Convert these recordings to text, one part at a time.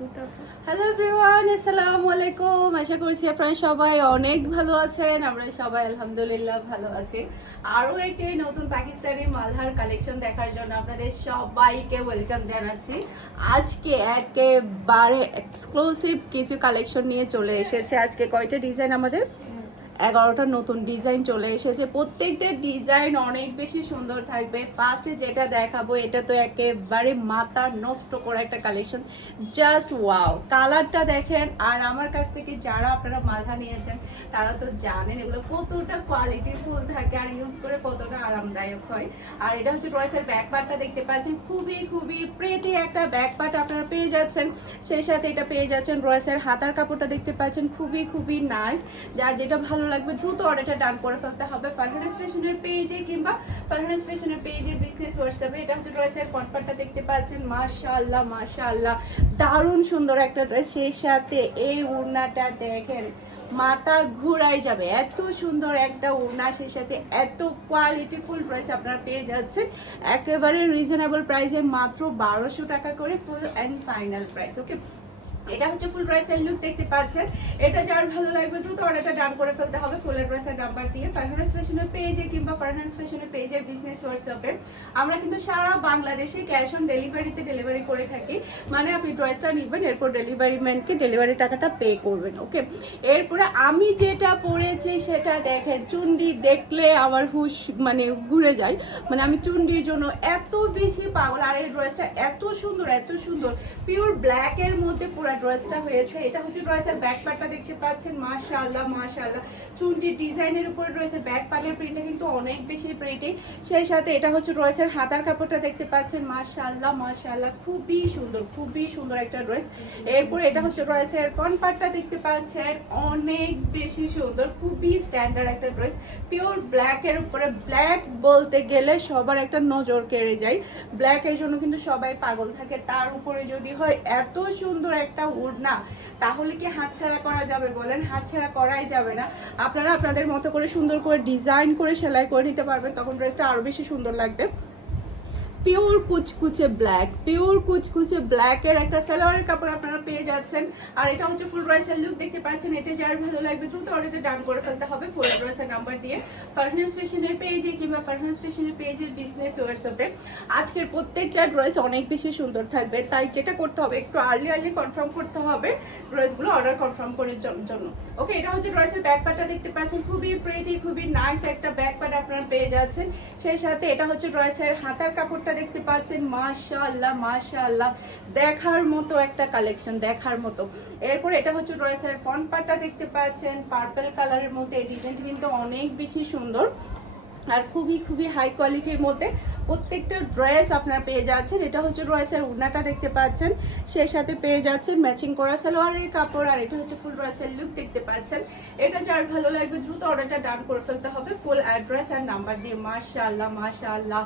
Hello everyone আসসালামু আলাইকুম আশা করছি আপনারা সবাই অনেক ভালো আছেন। আমরা সবাই আলহামদুলিল্লাহ ভালো আছি। আরও একটি নতুন পাকিস্তানি মালহার কালেকশন দেখার জন্য আপনাদের সবাইকে ওয়েলকাম জানাচ্ছি। আজকে একেবারে এক্সক্লুসিভ কিছু কালেকশন নিয়ে চলে এসেছে। আজকে কয়টা ডিজাইন আমাদের? এগারোটা নতুন ডিজাইন চলে এসেছে। প্রত্যেকটা ডিজাইন অনেক বেশি সুন্দর থাকবে। ফার্স্টে যেটা দেখাবো, এটা তো একেবারে মাথা নষ্ট করা একটা কালেকশন জাস্ট ওয়াও কালারটা দেখেন, আর আমার কাছ থেকে যারা আপনারা মাথা নিয়েছেন, তারা তো জানেন এগুলো কতটা কোয়ালিটি ফুল থাকে আর ইউজ করে কতটা আরামদায়ক হয়। আর এটা হচ্ছে ড্রয়েসের ব্যাক পার্টটা দেখতে পাচ্ছেন। খুবই খুবই প্রেটি একটা ব্যাক পার্ট আপনারা পেয়ে যাচ্ছেন। সেই সাথে এটা পেয়ে যাচ্ছেন ড্রয়েসের হাতার কাপড়টা দেখতে পাচ্ছেন। খুবই খুবই নাইস যার যেটা ভালো লাগবে, দ্রুত অর্ডারটা ডান করে ফেলতে হবে। ফারহানাস ফ্যাশনের পেজে কিংবা ফারহানাস ফ্যাশনের পেজের বিজনেস হোয়াটসঅ্যাপে এটা হচ্ছে ড্রেসের ফ্রন্টপার্টটা দেখতে পাচ্ছেন। মাশাআল্লাহ মাশাআল্লাহ। দারুণ সুন্দর একটা ড্রেস সেই সাথে এই ওড়নাটা দেখেন, মাথা ঘুরাই যাবে। এত সুন্দর একটা ওড়না সেই সাথে এত কোয়ালিটিফুল ড্রেস আপনারা পেয়ে যাচ্ছেন। একেবারে রিজনেবল প্রাইসে মাত্র বারোশো টাকা করে full and final price okay এটা হচ্ছে ফুল ড্রেসের লুক দেখতে পাচ্ছেন। এটা যার ভালো লাগবে দ্রুত অর্ডারটা ডান করে ফেলতে হবে ফুলের ড্রেসের নাম্বার দিয়ে। ফারহানাস ফ্যাশনের পেজে কিংবা ফারহানাস ফ্যাশনের পেজের বিজনেস হোয়াটসঅ্যাপে আমরা কিন্তু সারা বাংলাদেশে ক্যাশ অন ডেলিভারিতে ডেলিভারি করে থাকি। মানে আপনি ড্রেসটা নেবেন, এরপর ডেলিভারি ম্যানকে ডেলিভারি টাকাটা পে করবেন ওকে এরপরে আমি যেটা পরেছি সেটা দেখেন, চুন্ডি দেখলে আমার হুশ মানে ঘুরে যায়। মানে আমি চুন্ডির জন্য এত বেশি পাগল, আর এই ড্রেসটা এত সুন্দর এত সুন্দর। পিওর ব্ল্যাক এর মধ্যে পুরো ড্রেসটা হয়েছে। এটা হচ্ছে ড্রেসের ব্যাক পার্টটা দেখতে পাচ্ছেন। মাশাআল্লাহ মাশাআল্লাহ। চুনটির ডিজাইনের উপরে ড্রেসের ব্যাক পার্টের প্রিন্টটা কিন্তু অনেক বেশি প্রিন্টি সেই সাথে এটা হচ্ছে ড্রেসের হাতার কাপড়টা দেখতে পাচ্ছেন। মাশাআল্লাহ মাশাআল্লাহ। খুবই সুন্দর খুবই সুন্দর একটা ড্রেস এরপরে এটা হচ্ছে ড্রেসের ফ্রন্ট পার্টটা দেখতে পাচ্ছেন। অনেক বেশি সুন্দর, খুবই স্ট্যান্ডার্ড একটা ড্রেস পিওর ব্ল্যাকের উপরে ব্ল্যাক বলতে গেলে সবার একটা নজর কেড়ে যায়। ব্ল্যাকের জন্য কিন্তু সবাই পাগল থাকে। তার উপরে যদি হয়, এত সুন্দর একটা উড়না তাহলে কি হাতছাড়া করা যাবে বলেন? হাতছাড়া করাই যাবে না। আপনারা আপনাদের মতো করে সুন্দর করে ডিজাইন করে সেলাই করে নিতে পারবেন। তখন ড্রেসটা আরও বেশি সুন্দর লাগবে। পিওর কুচকুচে ব্ল্যাক পিওর কুচকুচে ব্ল্যাকের একটা সালোয়ারের কাপড় আপনারা পেয়ে যাচ্ছেন। আর এটা হচ্ছে ফুল ড্রেসের লুক দেখতে পাচ্ছেন, এটা যার ভালো লাগবে দ্রুত অর্ডারটা ডান করে ফেলতে হবে ফুল ড্রেসের নাম্বার দিয়ে। ফারহানাস ফ্যাশনের পেজে কিংবা ফারহানাস ফ্যাশনের পেজের বিজনেস হোয়াটসঅ্যাপে আজকের প্রত্যেকটা ড্রেস অনেক বেশি সুন্দর থাকবে, তাই যেটা করতে হবে, একটু আর্লি আর্লি কনফার্ম করতে হবে ড্রেসগুলো অর্ডার কনফার্ম করার জন্য। ওকে এটা হচ্ছে ড্রেসের ব্যাক পার্টটা দেখতে পাচ্ছেন, খুবই প্রেটি খুবই নাইস একটা ব্যাক পার্ট আপনারা পেয়ে যাচ্ছেন। সেই সাথে এটা হচ্ছে ড্রেসের হাতার কাপড়টা দেখতে পাচ্ছেন, মাশাআল্লাহ মাশাআল্লাহ। দেখার মতো একটা কালেকশন দেখার মতো। এরপর এটা হচ্ছে ড্রেসের ফ্রন্ট পার্টটা দেখতে পাচ্ছেন পার্পল কালারের মধ্যে। এই ডিজাইনটা কিন্তু অনেক বেশি সুন্দর আর খুবই খুবই হাই কোয়ালিটির মধ্যে। প্রত্যেকটা ড্রেস আপনারা পেয়ে যাচ্ছেন। এটা হচ্ছে ড্রেসের উড়নাটা দেখতে পাচ্ছেন। সেই সাথে পেয়ে যাচ্ছেন ম্যাচিং করা সালোয়ারের কাপড় আর এটা হচ্ছে ফুল ড্রেসের লুক দেখতে পাচ্ছেন। এটা যার ভালো লাগবে, দ্রুত অর্ডারটা ডান করে ফেলতে হবে। ফুল অ্যাড্রেস আর নাম্বার দিয়ে। মাশাআল্লাহ মাশাআল্লাহ।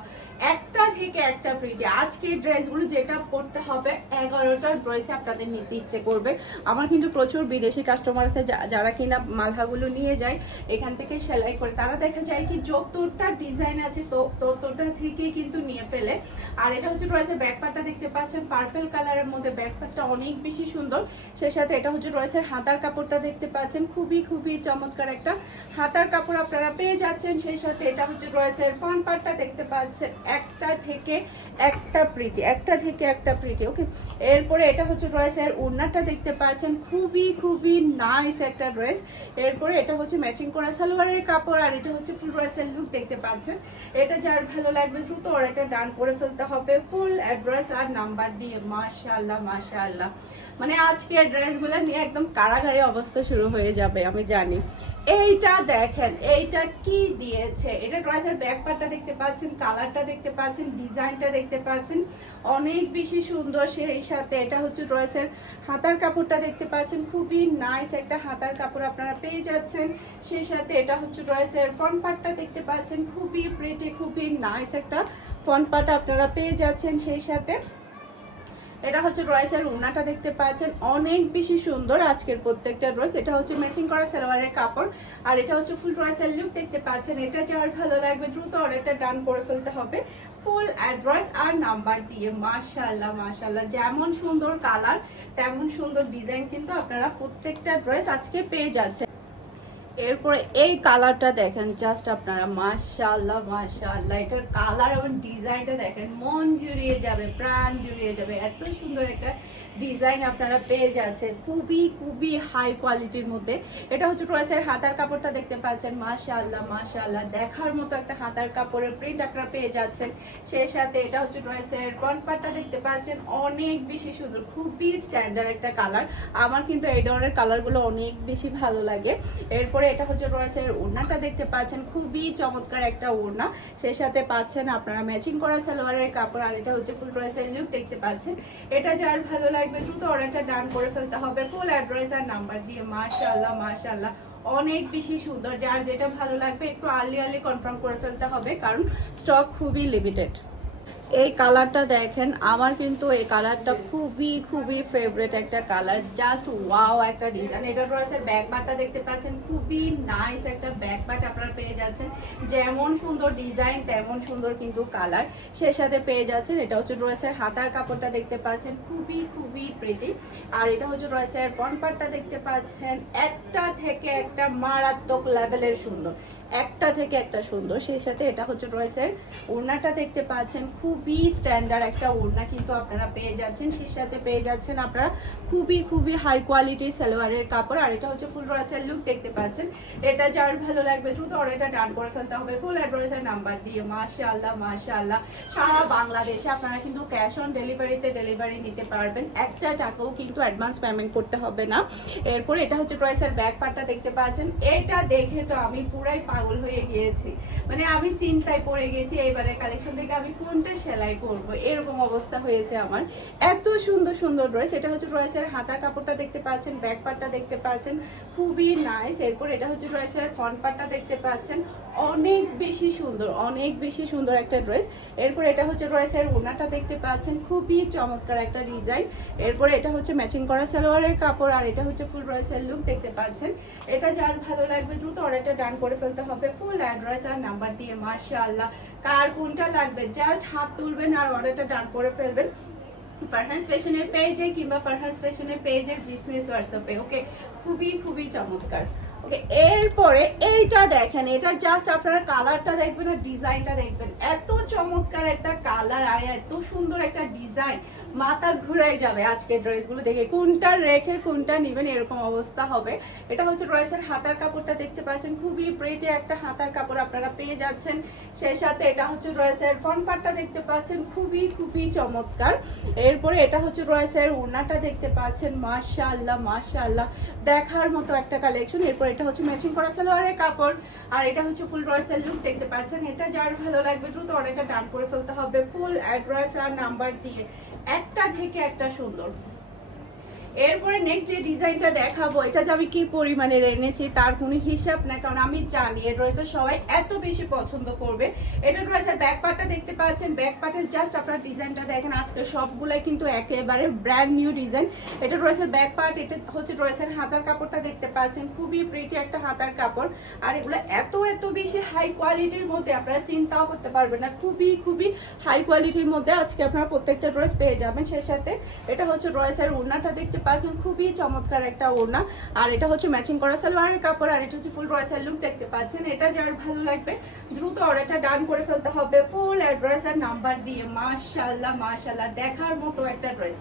একটা থেকে একটা প্রিন্টে আজকে ড্রেসগুলো যেটা পড়তে হবে এগারোটা ড্রেসে আপনাদের নিতে ইচ্ছে করবে। আমার কিন্তু প্রচুর বিদেশি কাস্টমার আছে যারা কিনা মালহাগুলো নিয়ে যায়, এখান থেকে সেলাই করে। তারা দেখা যায় কি যতটা ডিজাইন আছে ততটা থেকে কিন্তু নিয়ে ফেলে। আর এটা হচ্ছে ড্রেসের ব্যাক পার্টটা দেখতে পাচ্ছেন পার্পেল কালারের মধ্যে ব্যাক পার্টটা অনেক বেশি সুন্দর। সে সাথে এটা হচ্ছে ড্রেসের হাতার কাপড়টা দেখতে পাচ্ছেন, খুবই খুবই চমৎকার একটা হাতার কাপড় আপনারা পেয়ে যাচ্ছেন। সেই সাথে এটা হচ্ছে ড্রেসের ফ্রন্ট পার্টটা দেখতে পাচ্ছেন। একটা থেকে একটা প্রিটি একটা থেকে একটা প্রিটি ওকে এরপরে এটা হচ্ছে ড্রেসের ওড়নাটা দেখতে পাচ্ছেন, খুবই খুবই নাইস একটা ড্রেস এরপরে এটা হচ্ছে ম্যাচিং করা সালোয়ারের কাপড়, আর এটা হচ্ছে ফুল ড্রেসের লুক দেখতে পাচ্ছেন। এটা যার ভালো লাগবে দ্রুত ওর এটা ডান করে ফেলতে হবে ফুল অ্যাড্রেস আর নাম্বার দিয়ে, মাশাআল্লাহ মাশাআল্লাহ। মানে আজকে ড্রেসগুলো নিয়ে একদম কারাগারি অবস্থা শুরু হয়ে যাবে, আমি জানি। এইটা দেখেন, এইটা কি দিয়েছে? এটা ড্রেসের ব্যাক পার্টটা দেখতে পাচ্ছেন, কালারটা দেখতে পাচ্ছেন, ডিজাইনটা দেখতে পাচ্ছেন। অনেক বেশি সুন্দর সেই সাথে। এটা হচ্ছে ড্রেসের হাতার কাপড়টা দেখতে পাচ্ছেন, খুবই নাইস একটা হাতার কাপড় আপনারা পেয়ে যাচ্ছেন। সেই সাথে এটা হচ্ছে ড্রেসের ফ্রন্ট পার্টটা দেখতে পাচ্ছেন, খুবই প্রিটি খুবই নাইস একটা ফ্রন্ট পার্ট আপনারা পেয়ে যাচ্ছেন সেই সাথে। এটা হচ্ছে ড্রেসের উনাটা দেখতে পাচ্ছেন। অনেক বেশি সুন্দর আজকের প্রত্যেকটা ড্রেস। এটা হচ্ছে ম্যাচিং করা সালোয়ারের কাপড়। আর এটা হচ্ছে ফুল ড্রেসের লুক দেখতে পাচ্ছেন। এটা যার ভালো লাগবে, দ্রুত অর্ডারটা ডান করে ফেলতে হবে। ফুল অ্যাড্রেস আর নাম্বার দিয়ে। মাশাআল্লাহ মাশাআল্লাহ। যেমন সুন্দর কালার, তেমন সুন্দর ডিজাইন কিন্তু আপনারা প্রত্যেকটা ড্রেস আজকে পেয়ে যাচ্ছেন। এরপরে এই কালারটা দেখেন জাস্ট আপনারা মাশাআল্লাহ মাশাআল্লাহ। এটার কালার এবং ডিজাইনটা দেখেন, মন জুড়িয়ে যাবে, প্রাণ জুড়িয়ে যাবে। এত সুন্দর একটা ডিজাইন আপনারা পেয়ে যাচ্ছেন, খুবই খুবই হাই কোয়ালিটির মধ্যে। এটা হচ্ছে ট্রয়েসের হাতার কাপড়টা দেখতে পাচ্ছেন, মাশাআল্লাহ মাশাআল্লাহ। দেখার মতো একটা হাতার কাপড়ের প্রিন্ট আপনারা পেয়ে যাচ্ছেন। সেই সাথে এটা হচ্ছে ট্রয়েসের ফ্রন্ট পার্টটা দেখতে পাচ্ছেন, অনেক বেশি সুন্দর, খুবই স্ট্যান্ডার্ড একটা কালার। আমার কিন্তু এই ধরনের কালারগুলো অনেক বেশি ভালো লাগে। এরপরে এটা হচ্ছে রয়েসের ওড়নাটা দেখতে পাচ্ছেন। খুবই চমৎকার একটা ওড়না। সেই সাথে পাচ্ছেন আপনারা ম্যাচিং করা সালোয়ারের কাপড়, আর এটা হচ্ছে ফুল ড্রেসের লুক দেখতে পাচ্ছেন। এটা যার ভালো লাগবে, দ্রুত অর্ডারটা ডান করে ফেলতে হবে। ফুল অ্যাড্রেস আর নাম্বার দিয়ে, মাশাআল্লাহ মাশাআল্লাহ। অনেক বেশি সুন্দর, যার যেটা ভালো লাগবে একটু আর্লি আর্লি কনফার্ম করে ফেলতে হবে, কারণ স্টক খুবই লিমিটেড এই কালারটা দেখেন, আমার কিন্তু এই কালারটা খুবই খুবই ফেভারিট একটা কালার জাস্ট ওয়াও একটা ডিজাইন এটা রয়েছে ব্যাক পার্টটা দেখতে পাচ্ছেন, খুবই নাইস একটা ব্যাক পার্ট আপনারা পেয়ে যাচ্ছেন। যেমন সুন্দর ডিজাইন তেমন সুন্দর কিন্তু কালার সেই সাথে পেয়ে যাচ্ছেন। এটা হচ্ছে ড্রেসের হাতার কাপড়টা দেখতে পাচ্ছেন, খুবই খুবই প্রিটি আর এটা হচ্ছে ড্রেসের ফ্রন্ট পার্টটা দেখতে পাচ্ছেন, একটা থেকে একটা মারাত্মক লেভেলের সুন্দর। একটা থেকে একটা সুন্দর। সেই সাথে এটা হচ্ছে ড্রেসের ওড়নাটা দেখতে পাচ্ছেন। খুবই স্ট্যান্ডার্ড একটা ওড়না কিন্তু আপনারা পেয়ে যাচ্ছেন। সেই সাথে পেয়ে যাচ্ছেন আপনারা খুবই খুবই হাই কোয়ালিটি সালোয়ারের কাপড়। আর এটা হচ্ছে ফুল ড্রেসের লুক দেখতে পাচ্ছেন। এটা যার ভালো লাগবে, দ্রুত অর্ডারটা ডান করে ফেলতে হবে। ফুল অ্যাড্রেসের নাম্বার দিয়ে মাশা আল্লাহ আল্লাহ সারা বাংলাদেশে আপনারা কিন্তু ক্যাশ অন ডেলিভারিতে ডেলিভারি নিতে পারবেন। একটা টাকাও কিন্তু অ্যাডভান্স পেমেন্ট করতে হবে না। এরপর এটা হচ্ছে ড্রেসের ব্যাক পার্টটা দেখতে পাচ্ছেন। এটা দেখে তো আমি পুরাই হয়ে গিয়েছি। মানে আমি চিন্তায় পড়ে গেছি এইবারে কালেকশন থেকে আমি কোনটা সেলাই করব? এরকম অবস্থা হয়েছে আমার। এত সুন্দর সুন্দর ড্রেস এটা হচ্ছে ড্রেসের হাতার কাপড়টা দেখতে পাচ্ছেন ব্যাক পার্টটা দেখতে পাচ্ছেন। খুবই নাইস এরপর এটা হচ্ছে ড্রেসের ফ্রন্ট পার্টটা দেখতে পাচ্ছেন। অনেক বেশি সুন্দর, অনেক বেশি সুন্দর একটা ড্রেস এরপর এটা হচ্ছে ড্রেসের ওনাটা দেখতে পাচ্ছেন। খুবই চমৎকার একটা ডিজাইন এরপরে এটা হচ্ছে ম্যাচিং করা সালোয়ারের কাপড়। আর এটা হচ্ছে ফুল ড্রেসের লুক দেখতে পাচ্ছেন। এটা যার ভালো লাগবে দ্রুত অর্ডারটা ডান করে ফেলতে হবে ফুল অ্যাড্রেস আর নাম্বার দিয়ে, মাশাআল্লাহ। কার কোনটা লাগবে? জাস্ট হাত তুলবেন আর অর্ডারটা ডান করে ফেলবেন। ফারহান্স ফ্যাশনের পেজে কিংবা ফারহান্স ফ্যাশনের পেজের বিজনেস হোয়াটসঅ্যাপে ওকে খুবই খুবই চমৎকার। ওকে এরপরে এইটা দেখেন, এটা জাস্ট আপনারা কালারটা দেখবেন আর ডিজাইনটা দেখবেন। এত চমৎকার একটা কালার আর এত সুন্দর একটা ডিজাইন মাথা ঘুরাই যাবে আজকে ড্রেসগুলো দেখে। কোনটা রেখে, কোনটা নেবেন, এরকম অবস্থা হবে। এটা হচ্ছে ড্রেসের হাতার কাপড়টা দেখতে পাচ্ছেন। খুবই প্রেটে একটা হাতার কাপড় আপনারা পেয়ে যাচ্ছেন। সেই সাথে এটা হচ্ছে ড্রেসের ফ্রন্ট পার্টটা দেখতে পাচ্ছেন। খুবই খুবই চমৎকার। এরপরে এটা হচ্ছে ড্রেসের ওড়নাটা দেখতে পাচ্ছেন। মাশাআল্লাহ মাশাআল্লাহ। দেখার মতো একটা কালেকশন এরপর এটা হচ্ছে ম্যাচিং করা সালোয়ারের কাপড়। আর এটা হচ্ছে ফুল ড্রেসের লুক দেখতে পাচ্ছেন। এটা যার ভালো লাগবে দ্রুত অর্ডারটা ডান করে ফেলতে হবে। ফুল অ্যাড্রেস আর নাম্বার দিয়ে। একটা থেকে একটা সুন্দর। এরপরে নেক্সট যে ডিজাইনটা দেখাবো, এটা যে আমি কি পরিমাণে এনেছি তার কোনো হিসাব না কারণ আমি জানি এই ড্রেসটা সবাই এত বেশি পছন্দ করবে। এটা ড্রেসের ব্যাক পার্টটা দেখতে পাচ্ছেন ব্যাক পার্টের জাস্ট আপনার ডিজাইনটা দেখেন আজকে সবগুলাই কিন্তু একেবারে ব্র্যান্ড নিউ ডিজাইন এটা ড্রেসের ব্যাক পার্ট এটা হচ্ছে ড্রেসের হাতার কাপড়টা দেখতে পাচ্ছেন, খুবই প্রিটি একটা হাতার কাপড়। আর এগুলো এত এত বেশি হাই কোয়ালিটির মধ্যে আপনারা চিন্তাও করতে পারবেন না, খুবই খুবই হাই কোয়ালিটির মধ্যে আজকে আপনারা প্রত্যেকটা ড্রেস পেয়ে যাবেন। সেই সাথে এটা হচ্ছে ড্রেসের ওড়নাটা দেখতে পাচ্ছেন খুবই চমৎকার একটা ওড়না। আর এটা হচ্ছে ম্যাচিং করা সালোয়ারের কাপড়, আর এটা হচ্ছে ফুল ড্রেসের লুক দেখতে পাচ্ছেন। এটা যার ভালো লাগবে, দ্রুত অর্ডারটা ডান করে ফেলতে হবে। ফুল অ্যাড্রেস আর নাম্বার দিয়ে মাশাল্লাহ মাশাল্লাহ দেখার মতো একটা ড্রেস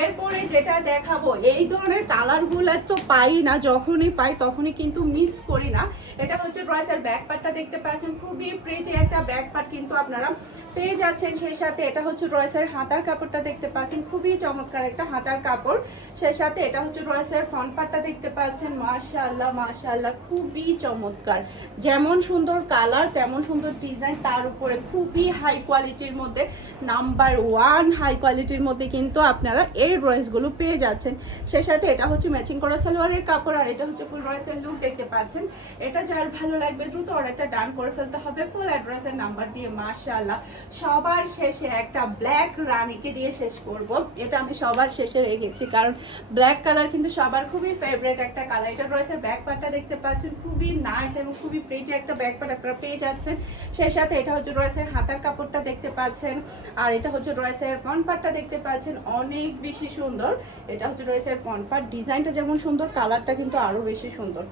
এরপরে যেটা দেখাবো, এই ধরনের কালারগুলো তো পাই না, যখনই পাই তখনই কিন্তু মিস করি না। এটা হচ্ছে ড্রেসের ব্যাক পার্টটা দেখতে পাচ্ছেন, খুবই প্রেটে একটা ব্যাক পার্ট কিন্তু আপনারা পেয়ে যাচ্ছেন সেই সাথে। এটা হচ্ছে ড্রেসের হাতার কাপড়টা দেখতে পাচ্ছেন, খুবই চমৎকার একটা হাতার কাপড়। সেই সাথে এটা হচ্ছে ড্রেসের ফ্রন্ট পার্টটা দেখতে পাচ্ছেন, মাশাআল্লাহ মাশাআল্লাহ, খুবই চমৎকার। যেমন সুন্দর কালার তেমন সুন্দর ডিজাইন তার উপরে খুবই হাই কোয়ালিটির মধ্যে নাম্বার ওয়ান হাই কোয়ালিটির মধ্যে কিন্তু আপনারা এই ড্রেসগুলো পেয়ে যাচ্ছেন। সে সাথে এটা হচ্ছে ম্যাচিং করা সালোয়ারের কাপড় আর এটা হচ্ছে ফুল ড্রেসের লুক দেখতে পাচ্ছেন। এটা যার ভালো লাগবে দ্রুত অর্ডারটা ডান করে ফেলতে হবে। ফুল অ্যাড্রেসের নাম্বার দিয়ে মাশাআল্লাহ সবার শেষে একটা ব্ল্যাক রানীকে দিয়ে শেষ করব। এটা আমি সবার শেষে রেখেছি কারণ ব্ল্যাক কালার কিন্তু সবার খুবই ফেভারিট একটা কালার এটা রয়েছে ব্যাক পার্টটা দেখতে পাচ্ছেন, খুবই নাইস এবং খুবই প্রিটি একটা ব্যাক পার্ট আপনারা পেয়ে যাচ্ছেন। সেই সাথে এটা হচ্ছে রয়েছে হাতার কাপড়টা দেখতে পাচ্ছেন। আর এটা হচ্ছে রয়েছে ফ্রন্ট পার্টটা দেখতে পাচ্ছেন। অনেক বেশি সুন্দর। এটা হচ্ছে রয়েছে পার্ট ডিজাইনটা যেমন সুন্দর, কালারটা কিন্তু আরও বেশি সুন্দর।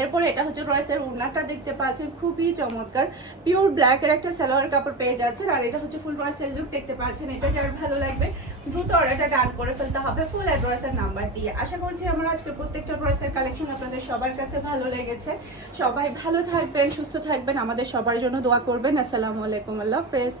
এরপরে এটা হচ্ছে রয়েসের উন্নাটা দেখতে পাচ্ছেন, খুবই চমৎকার। পিওর ব্ল্যাক এর একটা সালোয়ার কাপড় পেয়ে যাচ্ছেন। আর এটা হচ্ছে ফুল রয়েসের লুক দেখতে পাচ্ছেন। এটা যার ভালো লাগবে, দ্রুত অর্ডারটা ডান করে ফেলতে হবে ফুল অ্যাড্রেসের নাম্বার দিয়ে। আশা করছি আমার আজকে প্রত্যেকটা ড্রেসের কালেকশন আপনাদের সবার কাছে ভালো লেগেছে। সবাই ভালো থাকবেন, সুস্থ থাকবেন। আমাদের সবার জন্য দোয়া করবেন। আসসালামু আলাইকুম, আল্লাহ হাফেজ।